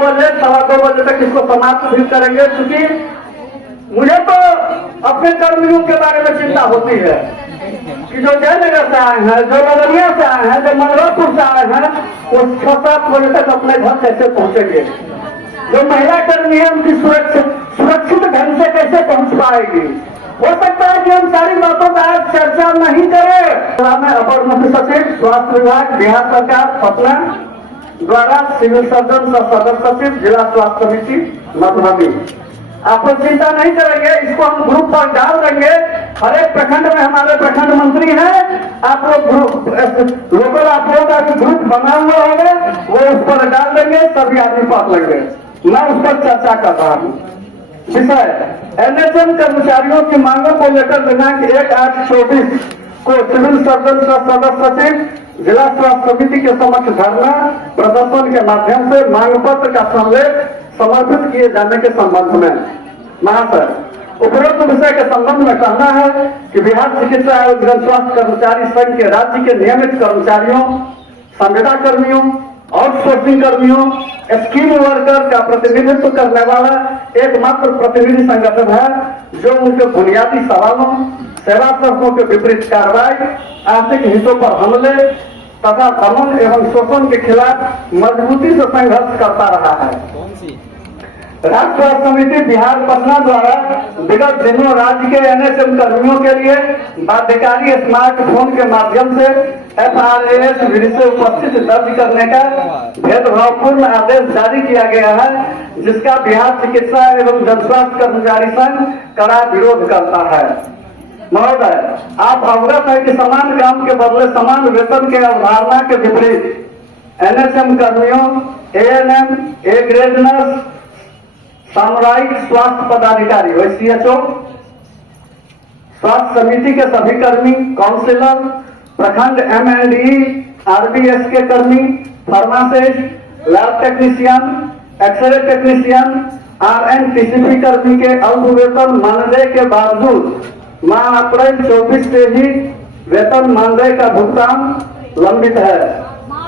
बजे 2:15 तक इसको समाप्त भी करेंगे, क्योंकि मुझे तो अपने कर्मियों के बारे में चिंता होती है कि जो जयनगर से आए हैं, जो नगरिया से आए हैं, जो मंगलापुर से आए हैं, वो 6-7 बजे तक अपने घर कैसे पहुंचेंगे। जो महिला कर्मी है उनकी सुरक्षित ढंग से कैसे पहुंच पाएगी। हो सकता है कि हम सारी बातों का आज चर्चा नहीं करें। मैं अपर मुख्य सचिव स्वास्थ्य विभाग बिहार सरकार पटना द्वारा सिविल सर्जन सदर सचिव जिला स्वास्थ्य समिति मधुबनी, आप लोग चिंता नहीं करेंगे, इसको हम ग्रुप पर डाल देंगे। हर एक प्रखंड में हमारे प्रखंड मंत्री हैं, आप लोग ग्रुप लोकल आप लोगों का भी ग्रुप बना हुआ होगा, वो उस पर डाल देंगे, सभी आदमी पढ़ लेंगे। मैं उस पर चर्चा कर रहा हूँ। विषय एनएचएम कर्मचारियों की मांगों को लेकर दिनांक 1/8/24 को सिविल सर्जन सदर सचिव जिला स्वास्थ्य समिति के समक्ष धरना प्रदर्शन के माध्यम से मांग पत्र का संलेख समर्पित किए जाने के संबंध में महाशय, उपरोक्त विषय के संबंध में कहना है कि बिहार चिकित्सा एवं जन स्वास्थ्य कर्मचारी संघ के राज्य के नियमित कर्मचारियों, संविदा कर्मियों, आउटसोर्सिंग कर्मियों, स्कीम वर्कर का प्रतिनिधित्व करने वाला एकमात्र प्रतिनिधि संगठन है जो उनके बुनियादी सवालों, सेवा शर्तों के विपरीत कार्रवाई, आर्थिक हितों पर हमले तथा दमन एवं शोषण के खिलाफ मजबूती से संघर्ष करता रहा है। राज्य स्वास्थ्य समिति बिहार पटना द्वारा विगत दिनों राज्य के एनएचएम कर्मियों के लिए बाध्यकारी स्मार्टफोन के माध्यम से FRAS विधि से उपस्थित दर्ज करने का भेदभावपूर्ण आदेश जारी किया गया है, जिसका बिहार चिकित्सा एवं जन स्वास्थ्य कर्मचारी संघ कड़ा विरोध करता है। महोदय, आप अवगत है कि समान काम के बदले समान वेतन के अवधारणा के विपरीत एनएचएम कर्मियों, ANM, A ग्रेड नर्स, सामुदायिक स्वास्थ्य पदाधिकारी CHO, स्वास्थ्य समिति के सभी कर्मी, काउंसिलर, प्रखंड MNDE, RBS के कर्मी, pharmacist, lab technician, x ray technician, RNTCP कर्मी के अल्प वेतन मानदेय के बावजूद माह अप्रैल 24 से ही वेतन मानदेय का भुगतान लंबित है।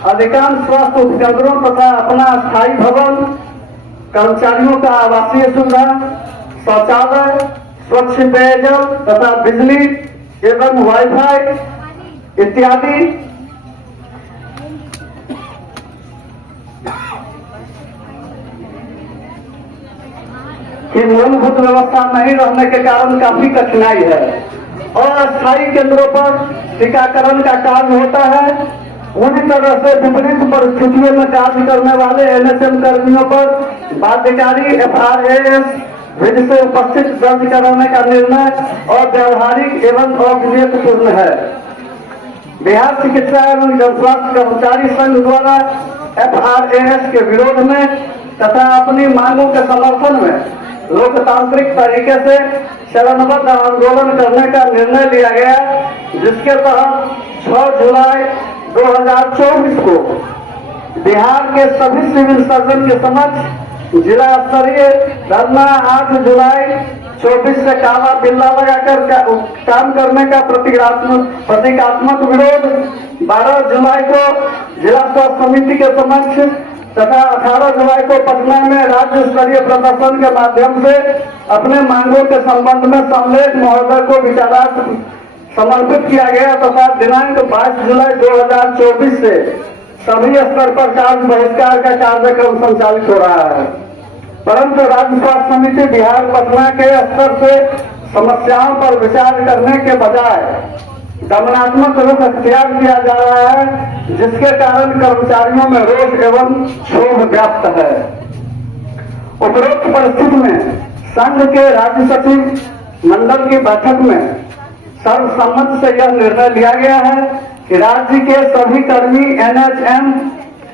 अधिकांश स्वास्थ्य उपकेंद्रों तथा अपना अस्थायी भवन, कर्मचारियों का आवासीय सुविधा, शौचालय, स्वच्छ पेयजल तथा बिजली एवं वाईफाई इत्यादि की मूलभूत व्यवस्था नहीं रहने के कारण काफी कठिनाई है। और अस्थायी केंद्रों पर टीकाकरण का कार्य होता है। पूरी तरह से विपरीत परिस्थितियों में कार्य करने वाले एनएचएम कर्मियों पर बाध्यकारी FRAS विधि से उपस्थित दर्ज कराने का निर्णय और व्यवहारिक एवं अविवेकपूर्ण है। बिहार चिकित्सा एवं जन स्वास्थ्य कर्मचारी संघ द्वारा FRAS के विरोध में तथा अपनी मांगों के समर्थन में लोकतांत्रिक तरीके से चरणबद्ध आंदोलन करने का निर्णय लिया गया, जिसके तहत 6 जुलाई 2024 को बिहार के सभी सिविल सर्जन के समक्ष जिला स्तरीय धरना 8 जुलाई 24 से काला बिल्ला लगाकर काम करने का प्रतीकात्मक विरोध, 12 जुलाई को जिला स्वास्थ्य समिति के समक्ष तथा 18 जुलाई को पटना में राज्य स्तरीय प्रदर्शन के माध्यम से अपने मांगों के संबंध में समलेख महोदय को विचारार्थ समर्पित किया गया तथा दिनांक 22 जुलाई 2024 से सभी स्तर पर कार्य बहिष्कार का कार्यक्रम संचालित हो रहा है। परंतु राज्य स्वास्थ्य समिति बिहार पटना के स्तर से समस्याओं पर विचार करने के बजाय दमनात्मक रुख अख्तियार किया जा रहा है, जिसके कारण कर्मचारियों में रोष एवं क्षोभ व्याप्त है। उपरोक्त परिस्थिति में संघ के राज्य सचिव मंडल की बैठक में सर्वसम्मत से यह निर्णय लिया गया है कि राज्य के सभी कर्मी एनएचएम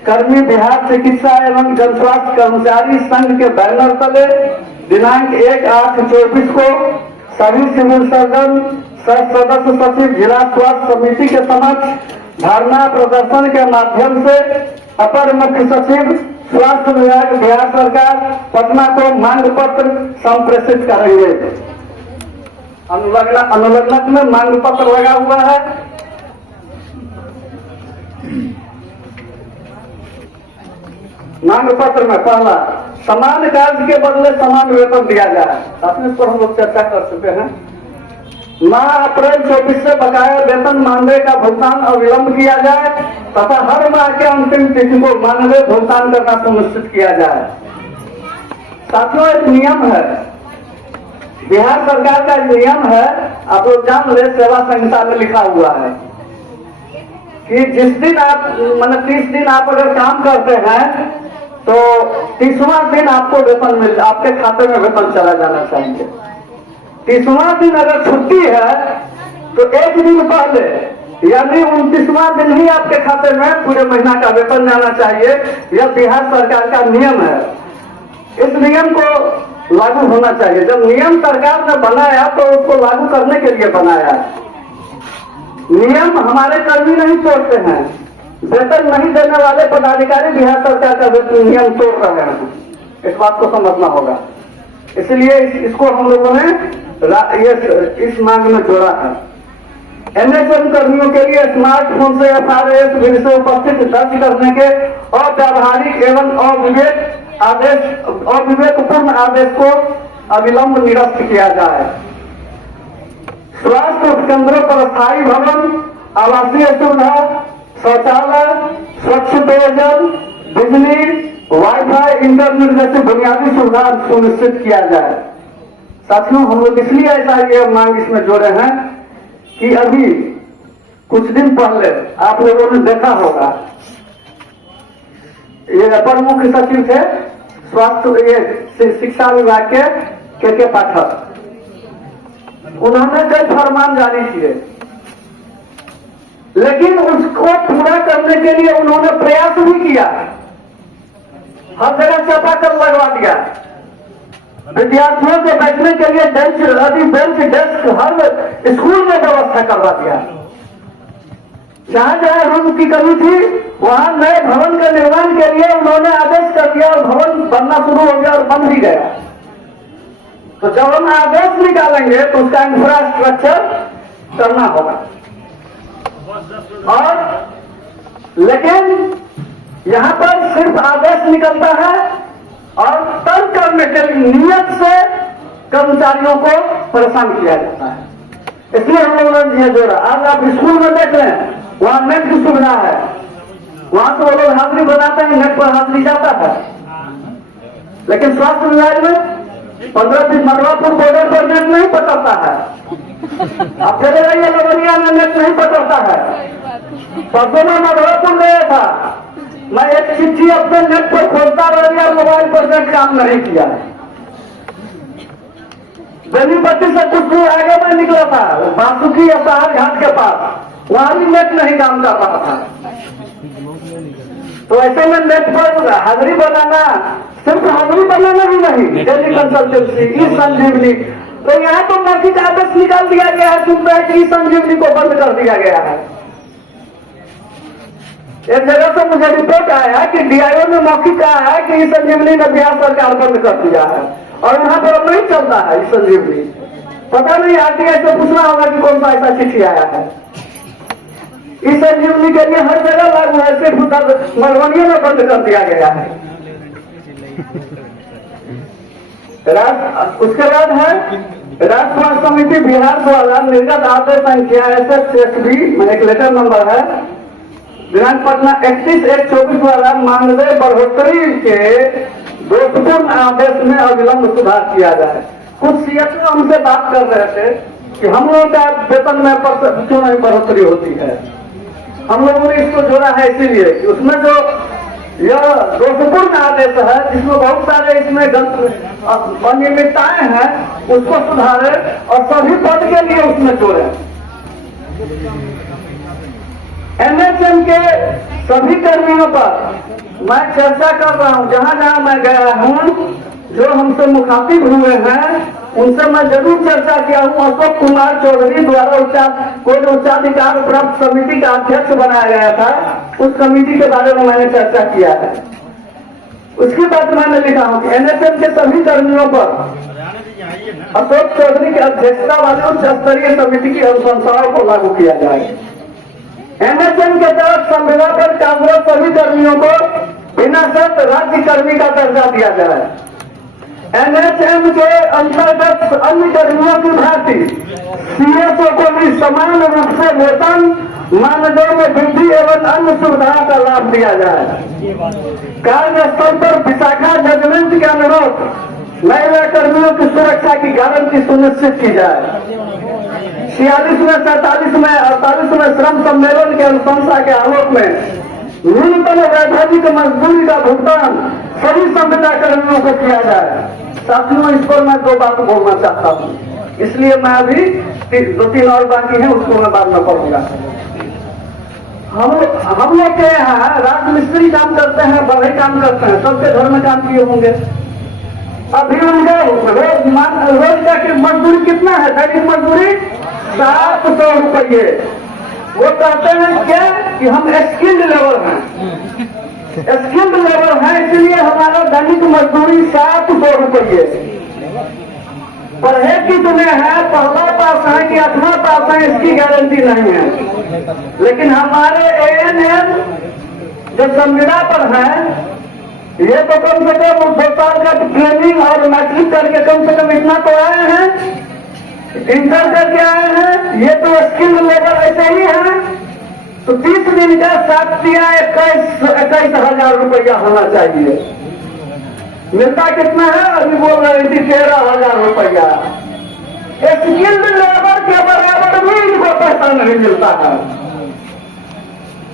कर्मी बिहार चिकित्सा एवं जन स्वास्थ्य कर्मचारी संघ के बैनर तले दिनांक 1/8/24 को सभी सिविल सर्जन सदस्य सचिव जिला स्वास्थ्य समिति के समक्ष धरना प्रदर्शन के माध्यम से अपर मुख्य सचिव स्वास्थ्य विभाग बिहार सरकार पटना को मांग पत्र संप्रेषित करेंगे। अनुलग्नक में मांग पत्र लगा हुआ है। मांग पत्र में पहला, समान कार्य के बदले समान वेतन दिया जाए। अपने इस पर हम लोग चर्चा कर चुके हैं। माह अप्रैल 24 से बकाया वेतन मानदेय का भुगतान अविलंब किया जाए तथा हर माह के अंतिम तिथि को मानदेय भुगतान करना सुनिश्चित किया जाए। साथियों, एक नियम है, बिहार सरकार का नियम है, आप लोग जान ले, सेवा संहिता में लिखा हुआ है कि जिस दिन आप 30 दिन आप अगर काम करते हैं तो 30वां दिन आपको वेतन मिल, आपके खाते में वेतन चला जाना चाहिए। 30वां दिन अगर छुट्टी है तो एक दिन पहले यानी 29वां दिन ही आपके खाते में पूरे महीना का वेतन जाना चाहिए। यह बिहार सरकार का नियम है। इस नियम को लागू होना चाहिए। जब नियम सरकार ने बनाया तो उसको लागू करने के लिए बनाया। नियम हमारे कर्मी नहीं तोड़ते हैं, वेतन नहीं देने वाले पदाधिकारी बिहार सरकार का वेतन नियम तोड़ रहे हैं। इस बात को समझना होगा। इसलिए इसको हम लोगों ने इस मांग में जोड़ा है। एनएचएम कर्मियों के लिए स्मार्टफोन से FRAS विधि से उपस्थित दर्ज करने के अव्यावहारिक एवं अविवेकपूर्ण आदेश को अविलंब निरस्त किया जाए। स्वास्थ्य उपकेंद्रों पर स्थायी भवन, आवासीय सुविधा, शौचालय, स्वच्छ पेयजल, बिजली, वाईफाई, इंटरनेट जैसी बुनियादी सुविधा सुनिश्चित किया जाए। साथियों, हम लोग इसलिए ऐसा ये मांग इसमें जोड़े हैं कि अभी कुछ दिन पहले आप लोगों ने देखा होगा, ये अपर मुख्य सचिव थे स्वास्थ्य ये शिक्षा विभाग के पाठक, उन्होंने कई फरमान जारी किए, लेकिन उसको पूरा करने के लिए उन्होंने प्रयास भी किया। हर जगह चापाकल लगवा दिया, विद्यार्थियों के बैठने के लिए बेंच डेस्क हर स्कूल में व्यवस्था करवा दिया। जहां जहां रूम की कमी थी वहां नए भवन के निर्माण के लिए उन्होंने आदेश कर दिया और भवन बनना शुरू हो गया और बन भी गया। तो जब हम आदेश निकालेंगे तो उसका इंफ्रास्ट्रक्चर करना होगा। और लेकिन यहां पर सिर्फ आदेश निकलता है और तर्क करने के लिए नियत से कर्मचारियों को परेशान किया जाता है। इसलिए हम लोगों ने यह जोड़ा। आज आप स्कूल में देख लें, वहां नेट की सुविधा है, वहां से वो लोग हाजिरी बनाते हैं, नेट पर हाजिरी जाता है। लेकिन स्वास्थ्य विभाग में 15 दिन मधुरापुर बॉर्डर पर नेट नहीं पकड़ता है। अब चले जाइए लवनिया में नेट नहीं पकड़ता है। परसों में मधुरापुर गया था, मैं एक चिट्ठी अपने नेट पर खोलता रह गया, मोबाइल पर नेट काम नहीं किया। बेनीपट्टी से कुछ दूर आगे में निकला था, बासुकी या शहर घाट के पास, वहां भी नेट नहीं काम कर रहा था। तो ऐसे में नेट पर हाजिरी बनाना, सिर्फ हाजिरी बनाना ही नहीं, टेली कंसल्टेंसी, ई संजीवनी, तो यहाँ तो मौखिक आदेश निकाल दिया गया है, सुन रहे कि ई संजीवनी को बंद कर दिया गया है। एक जगह से मुझे रिपोर्ट आया कि DIO ने मौखिक कहा है कि ई संजीवनी ने बिहार सरकार बंद कर दिया है और यहाँ पर अब नहीं चलता है ई संजीवनी। पता नहीं RTI से पूछना होगा कि कौन सा ऐसा चिट्ठी आया है। ई संजीवनी के लिए हर जगह लागू है, सिर्फ मधुबनी में बंद कर दिया गया है। उसके बाद है राष्ट्र समिति बिहार द्वारा निर्गत आदेश संख्या SSB में एक लेटर नंबर है, दिनांक पटना 31/1/24 द्वारा मानदेय बढ़ोतरी के दोषपूर्ण आदेश में अविलंब सुधार किया जाए। कुछ CSO हमसे बात कर रहे थे कि हम लोगों का वेतन में क्यों नहीं बढ़ोतरी होती है। हम लोगों ने इसको जोड़ा है इसीलिए कि उसमें जो यह दोषपूर्ण आदेश है, जिसमें बहुत सारे इसमें अनियमितताएं हैं, उसको सुधारे और सभी पद के लिए उसमें जोड़े। NHM के सभी कर्मियों पर मैं चर्चा कर रहा हूं, जहां जहां मैं गया हूं, जो हमसे मुखातिब हुए हैं उनसे मैं जरूर चर्चा किया हूं। अशोक कुमार चौधरी द्वारा कोई उच्चाधिकार प्राप्त समिति का अध्यक्ष बनाया गया था, उस कमेटी के बारे में मैंने चर्चा किया है। उसके बाद मैंने लिखा हूं कि NHM के सभी कर्मियों पर अशोक चौधरी की अध्यक्षता वाली उच्च स्तरीय समिति की अनुशंसाओं को लागू किया जाए। NHM के तहत संविदा पर कार्यरत सभी कर्मियों को बिना शर्त राज्य कर्मी का दर्जा दिया जाए। एनएचएम के अंतर्गत अन्य कर्मियों की भांति सीएसओ को भी समान रूप से वेतन, मानदेय में वृद्धि एवं अन्य सुविधाओं का लाभ दिया जाए। कार्यस्थल पर विशाखा जजमेंट के अनुरूप महिला कर्मियों की सुरक्षा की गारंटी सुनिश्चित की जाए। 46वें, 47वें, 48वें श्रम सम्मेलन के अनुशंसा के आलोक में न्यूनतम वैधानिक मजदूरी का भुगतान सभी संविदा कर्मियों को किया जाए। साथियों, इस पर मैं 2 बात बोलना चाहता हूँ, इसलिए मैं अभी 2-3 और बाकी है, उसको मैं बाद में पढ़ूंगा। हम लोग के यहाँ राजमिस्त्री काम करते हैं, बढ़ई काम करते हैं, सबके घर में काम किए होंगे। अभी उनका रोज का मजदूरी कितना है? दैनिक मजदूरी 700 रुपये। वो कहते हैं क्या कि हम स्किल्ड लेबर हैं, स्किल्ड लेबर हैं, इसलिए हमारा दैनिक मजदूरी 700 रुपये। पढ़े कितने हैं, पहला पास है कि 8वां पास है, इसकी गारंटी नहीं है। लेकिन हमारे एएनएम जो संविदा पर है, ये तो कम से कम 2 साल का ट्रेनिंग और मैट्रिक करके कम से कम इतना तो आए हैं, इंटर करके आए हैं। ये तो स्किल्ड लेबर ऐसे ही है। तो 30 दिन का 21,000 रुपया होना चाहिए। मिलता कितना है? अभी बोल रहे थे 13,000 रुपया। स्किल्ड लेबर के बराबर भी इनको पैसा नहीं मिलता है।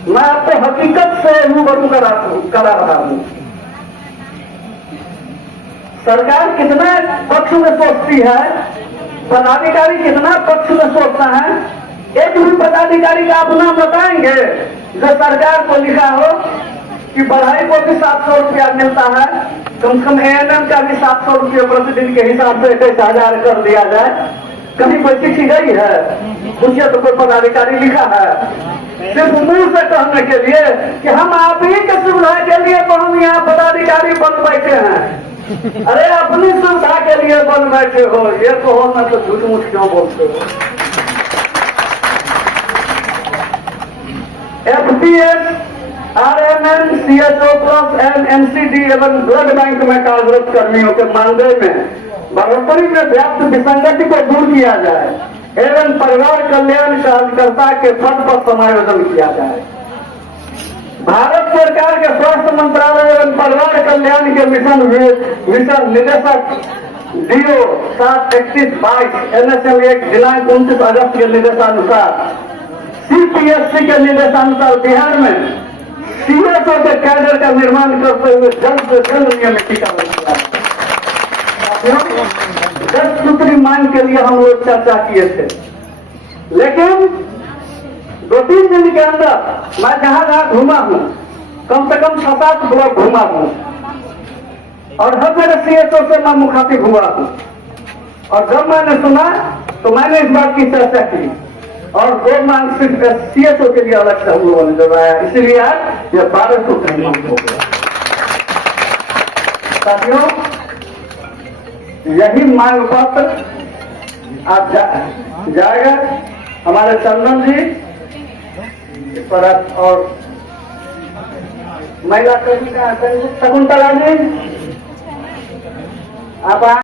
मैं आपको हकीकत से रूबरू करा रहा हूं। सरकार कितना पक्ष में सोचती है, पदाधिकारी कितना पक्ष में सोचता है। एक भी पदाधिकारी का अपना बताएंगे जो सरकार को लिखा हो कि बढ़ाई को भी 700 रुपया मिलता है, कम से कम एएनएम का भी 700 रुपये प्रतिदिन के हिसाब से 21,000 कर दिया जाए। कहीं कोई चिट्ठी गई है? पूछिए तो कोई पदाधिकारी लिखा है? सिर्फ मुंह से कहने के लिए कि हम आप ही के सुविधा के लिए तो हम यहाँ पदाधिकारी बन बैठे हैं। अरे अपनी सुविधा के लिए बन बैठे हो, ये तो हो ना तो झूठ मूठ क्यों बोलते हो? एफटीएस, आरएमएन, सीएचओ प्लस एनएमसीडी एवं ब्लड बैंक में कार्यरत कर्मियों के मानदेय में बढ़ोतरी में व्याप्त विसंगति को दूर किया जाए एवं परिवार कल्याण कार्यकर्ता के पद पर समायोजन किया जाए। भारत सरकार के स्वास्थ्य मंत्रालय एवं परिवार कल्याण के मिशन निदेशक DO 731/22 NSL 1 दिनांक 29 अगस्त के निर्देशानुसार CPSC के निर्देशानुसार बिहार में सीएसओ के कैडर का निर्माण करते हुए जल्द से जल्द नियमितीकरण किया। 10 सूत्री मांग के लिए हम लोग चर्चा किए थे, लेकिन 2-3 दिन के अंदर मैं जहां जहां घूमा हूं, कम से कम 7-8 ब्लॉक घूमा हूं और हर जगह सीएसओ से मैं मुखातिब हुआ हूं। और जब मैंने सुना तो मैंने इस बात की चर्चा की और 2 मांग सिर्फ सीएसओ के लिए अलग से हम लोगों ने जताया, इसलिए आज यह 12 सूत्री मांग हो गया। साथियों, यही मांग पत्र आज जाएगा हमारे चंदन जी पर और महिला कर्मी का शकुंतला जी, आप